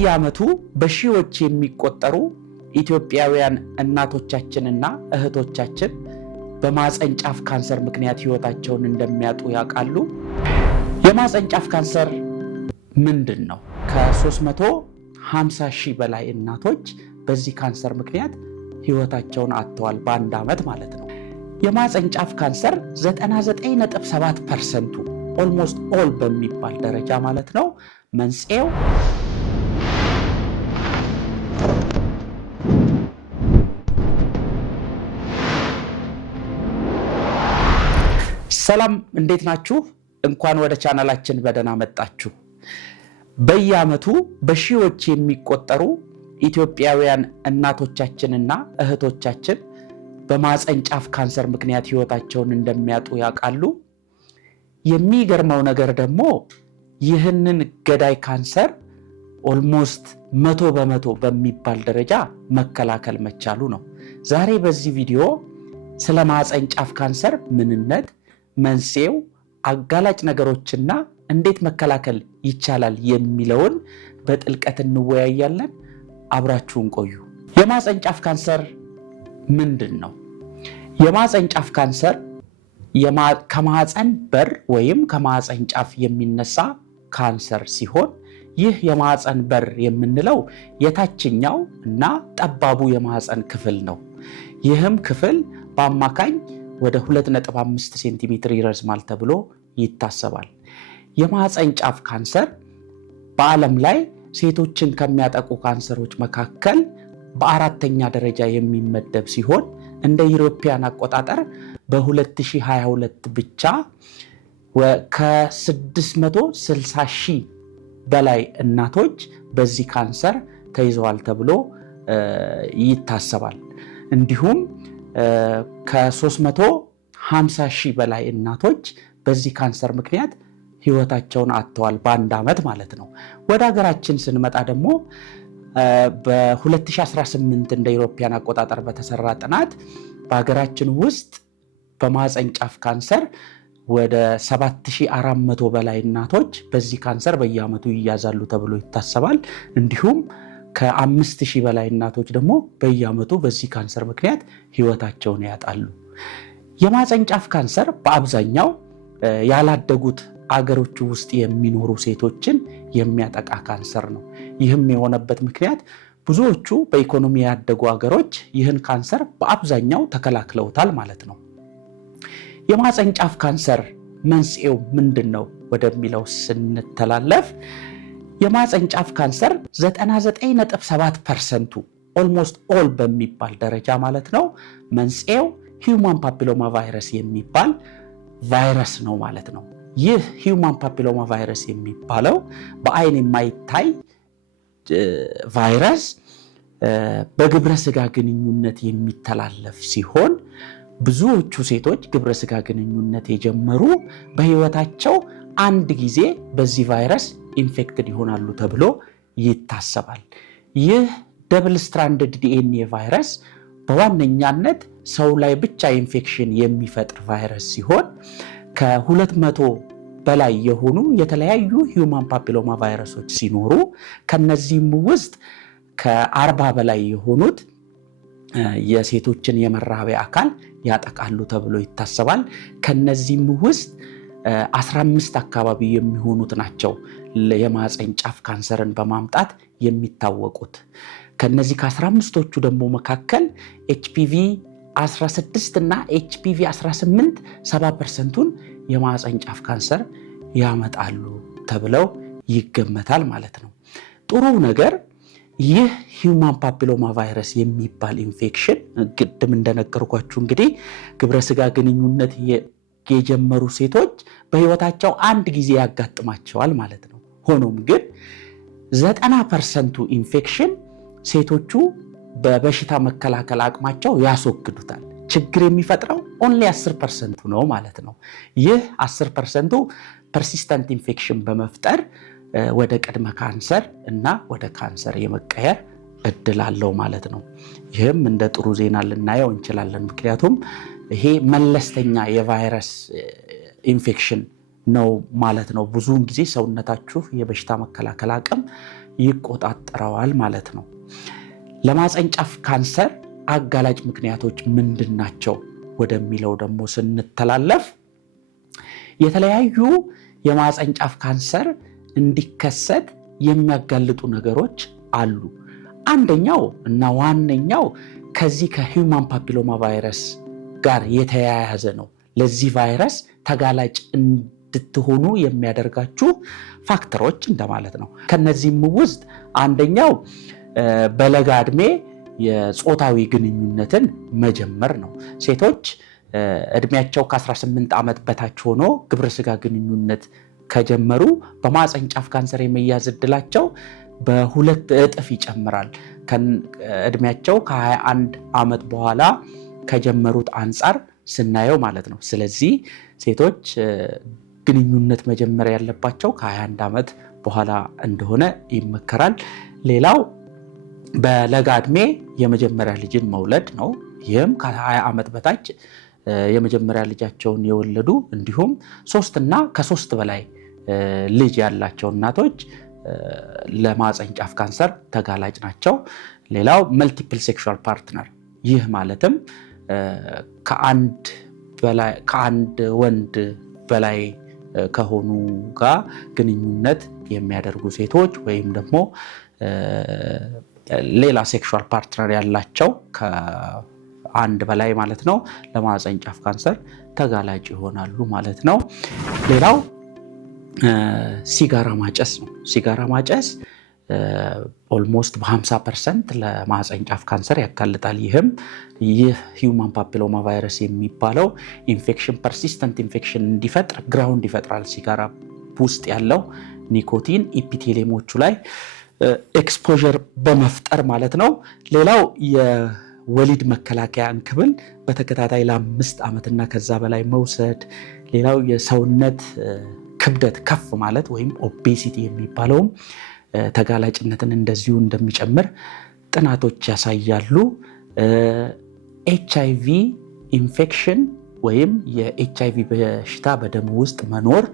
በየዓመቱ በሺዎች የሚቆጠሩ ኢትዮጵያውያን እናቶቻችንና እህቶቻችን በማህፀን ጫፍ ካንሰር ምክንያት ህይወታቸውን እንደሚያጡ ያውቃሉ? የማህፀን ጫፍ ካንሰር ምንድነው? ከ350 ሺህ በላይ እናቶች በዚህ ካንሰር ምክንያት ህይወታቸውን አጥተዋል በአንድ ዓመት ማለት ነው። የማህፀን ጫፍ ካንሰር 99.7% ኦልሞስት ኦል በሚባል ደረጃ ማለት ነው መንስኤው ሰላም እንዴት ናችሁ? እንኳን ወደ ቻናላችን በደህና መጣችሁ። በየዓመቱ በሺዎች የሚቆጠሩ ኢትዮጵያውያን እናቶቻችንና እህቶቻችን በማህፀን ጫፍ ካንሰር ምክንያት ህይወታቸውን እንደሚያጡ ያውቃሉ? የሚገርመው ነገር ደግሞ ይህንን ገዳይ ካንሰር ኦልሞስት 100% በሚባል ደረጃ መከላከል መቻሉ ነው። ዛሬ በዚህ ቪዲዮ ስለ ማህፀን ጫፍ ካንሰር ምንነት፣ መንስኤው፣ አጋላጭ ነገሮችና እንዴት መከላከል ይቻላል የሚለውን በጥልቀት እንወያያለን። አብራችሁን ቆዩ። የማህፀን ጫፍ ካንሰር ምንድን ነው? የማህፀን ጫፍ ካንሰር ከማህፀን በር ወይም ከማህፀን ጫፍ የሚነሳ ካንሰር ሲሆን ይህ የማህፀን በር የምንለው የታችኛው እና ጠባቡ የማህፀን ክፍል ነው። ይህም ክፍል በአማካኝ ወደ 2.5 ሴንቲሜትር ይረዝማል ተብሎ ይታሰባል። የማህፀን ጫፍ ካንሰር በዓለም ላይ ሴቶችን ከሚያጠቁ ካንሰሮች መካከል በአራተኛ ደረጃ የሚመደብ ሲሆን እንደ ኢሮፒያን አቆጣጠር በ2022 ብቻ ከ660 ሺህ በላይ እናቶች በዚህ ካንሰር ተይዘዋል ተብሎ ይታሰባል። እንዲሁም ከ350 ሺህ በላይ እናቶች በዚህ ካንሰር ምክንያት ህይወታቸውን አጥተዋል በአንድ ዓመት ማለት ነው። ወደ ሀገራችን ስንመጣ ደግሞ በ2018 እንደ ኢሮፒያን አቆጣጠር በተሰራ ጥናት በሀገራችን ውስጥ በማህፀን ጫፍ ካንሰር ወደ 7400 በላይ እናቶች በዚህ ካንሰር በየዓመቱ ይያዛሉ ተብሎ ይታሰባል። እንዲሁም ከ5000 በላይ እናቶች ደግሞ በየዓመቱ በዚህ ካንሰር ምክንያት ህይወታቸውን ያጣሉ። የማህፀን ጫፍ ካንሰር በአብዛኛው ያላደጉት አገሮች ውስጥ የሚኖሩ ሴቶችን የሚያጠቃ ካንሰር ነው። ይህም የሆነበት ምክንያት ብዙዎቹ በኢኮኖሚ ያደጉ አገሮች ይህን ካንሰር በአብዛኛው ተከላክለውታል ማለት ነው። የማህፀን ጫፍ ካንሰር መንስኤው ምንድነው ወደሚለው ስንተላለፍ የማህፀን ጫፍ ካንሰር 99.7% ኦልሞስት ኦል በሚባል ደረጃ ማለት ነው መንስኤው ሂውማን ፓፒሎማ ቫይረስ የሚባል ቫይረስ ነው ማለት ነው። ይህ ሂውማን ፓፒሎማ ቫይረስ የሚባለው በአይን የማይታይ ቫይረስ በግብረ ስጋ ግንኙነት የሚተላለፍ ሲሆን ብዙዎቹ ሴቶች ግብረ ስጋ ግንኙነት የጀመሩ በህይወታቸው አንድ ጊዜ በዚህ ቫይረስ ኢንፌክትድ ይሆናሉ ተብሎ ይታሰባል። ይህ ደብል ስትራንድድ ዲኤንኤ ቫይረስ በዋነኛነት ሰው ላይ ብቻ ኢንፌክሽን የሚፈጥር ቫይረስ ሲሆን ከ200 በላይ የሆኑ የተለያዩ ሂውማን ፓፒሎማ ቫይረሶች ሲኖሩ ከነዚህም ውስጥ ከ40 በላይ የሆኑት የሴቶችን የመራቢያ አካል ያጠቃሉ ተብሎ ይታሰባል። ከነዚህም ውስጥ 15 አካባቢ የሚሆኑት ናቸው የማህፀን ጫፍ ካንሰርን በማምጣት የሚታወቁት። ከነዚህ ከ15ቶቹ ደግሞ መካከል ኤችፒቪ 16 እና ኤችፒቪ 18 70%ቱን የማህፀን ጫፍ ካንሰር ያመጣሉ ተብለው ይገመታል ማለት ነው። ጥሩ ነገር ይህ ሂውማን ፓፒሎማ ቫይረስ የሚባል ኢንፌክሽን ቅድም እንደነገርኳችሁ እንግዲህ ግብረ ስጋ ግንኙነት የጀመሩ ሴቶች በህይወታቸው አንድ ጊዜ ያጋጥማቸዋል ማለት ነው። ሆኖም ግን 90%ቱ ኢንፌክሽን ሴቶቹ በበሽታ መከላከል አቅማቸው ያስወግዱታል። ችግር የሚፈጥረው ኦንሊ 10% ነው ማለት ነው። ይህ 10%ቱ ፐርሲስተንት ኢንፌክሽን በመፍጠር ወደ ቅድመ ካንሰር እና ወደ ካንሰር የመቀየር እድል አለው ማለት ነው። ይህም እንደ ጥሩ ዜና ልናየው እንችላለን። ምክንያቱም ይሄ መለስተኛ የቫይረስ ኢንፌክሽን ነው ማለት ነው። ብዙውን ጊዜ ሰውነታችሁ የበሽታ መከላከል አቅም ይቆጣጠረዋል ማለት ነው። ለማህፀን ጫፍ ካንሰር አጋላጭ ምክንያቶች ምንድናቸው ወደሚለው ደግሞ ስንተላለፍ የተለያዩ የማህፀን ጫፍ ካንሰር እንዲከሰት የሚያጋልጡ ነገሮች አሉ። አንደኛው እና ዋነኛው ከዚህ ከሂውማን ፓፒሎማ ቫይረስ ጋር የተያያዘ ነው። ለዚህ ቫይረስ ተጋላጭ እንድትሆኑ የሚያደርጋችሁ ፋክተሮች እንደማለት ነው። ከነዚህም ውስጥ አንደኛው በለጋ ዕድሜ የጾታዊ ግንኙነትን መጀመር ነው። ሴቶች እድሜያቸው ከ18 ዓመት በታች ሆኖ ግብረ ስጋ ግንኙነት ከጀመሩ በማህፀን ጫፍ ካንሰር የመያዝ ዕድላቸው በሁለት እጥፍ ይጨምራል እድሜያቸው ከ21 ዓመት በኋላ ከጀመሩት አንጻር ስናየው ማለት ነው። ስለዚህ ሴቶች ግንኙነት መጀመር ያለባቸው ከ21 ዓመት በኋላ እንደሆነ ይመከራል። ሌላው በለጋ ዕድሜ የመጀመሪያ ልጅን መውለድ ነው። ይህም ከ20 ዓመት በታች የመጀመሪያ ልጃቸውን የወለዱ እንዲሁም 3 እና ከ3 በላይ ልጅ ያላቸው እናቶች ለማህፀን ጫፍ ካንሰር ተጋላጭ ናቸው። ሌላው መልቲፕል ሴክሹዋል ፓርትነር፣ ይህ ማለትም ከአንድ ወንድ በላይ ከሆኑ ጋር ግንኙነት የሚያደርጉ ሴቶች ወይም ደግሞ ሌላ ሴክሹዋል ፓርትነር ያላቸው ከአንድ በላይ ማለት ነው ለማህፀን ጫፍ ካንሰር ተጋላጭ ይሆናሉ ማለት ነው። ሌላው ሲጋራ ማጨስ ነው። ሲጋራ ማጨስ ኦልሞስት በ50% ለማህፀን ጫፍ ካንሰር ያጋልጣል። ይህ ሂውማን ፓፒሎማ ቫይረስ የሚባለው ኢንፌክሽን ፐርሲስተንት ኢንፌክሽን እንዲፈጥር ግራውንድ ይፈጥራል። ሲጋራ ውስጥ ያለው ኒኮቲን ኢፒቴሊየሞቹ ላይ ኤክስፖዠር በመፍጠር ማለት ነው። ሌላው የወሊድ መከላከያ እንክብል በተከታታይ ለ5 ዓመትና ከዛ በላይ መውሰድ። ሌላው የሰውነት ክብደት ከፍ ማለት ወይም ኦቤሲቲ የሚባለውም ተጋላጭነትን እንደዚሁ እንደሚጨምር ጥናቶች ያሳያሉ። HIV ኢንፌክሽን ወይም የኤችአይቪ በሽታ በደም ውስጥ መኖር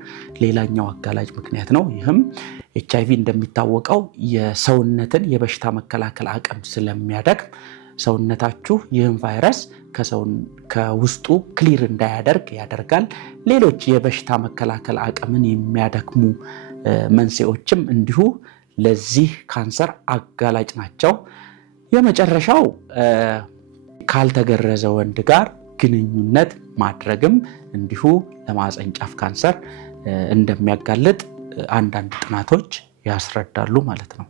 ሌላኛው አጋላጭ ምክንያት ነው። ይህም ኤችአይቪ እንደሚታወቀው የሰውነትን የበሽታ መከላከል አቅም ስለሚያደክም ሰውነታችሁ ይህን ቫይረስ ከውስጡ ክሊር እንዳያደርግ ያደርጋል። ሌሎች የበሽታ መከላከል አቅምን የሚያደክሙ መንስኤዎችም እንዲሁ ለዚህ ካንሰር አጋላጭ ናቸው። የመጨረሻው ካልተገረዘ ወንድ ጋር ግንኙነት ማድረግም እንዲሁ ለማህፀን ጫፍ ካንሰር እንደሚያጋልጥ አንዳንድ ጥናቶች ያስረዳሉ ማለት ነው።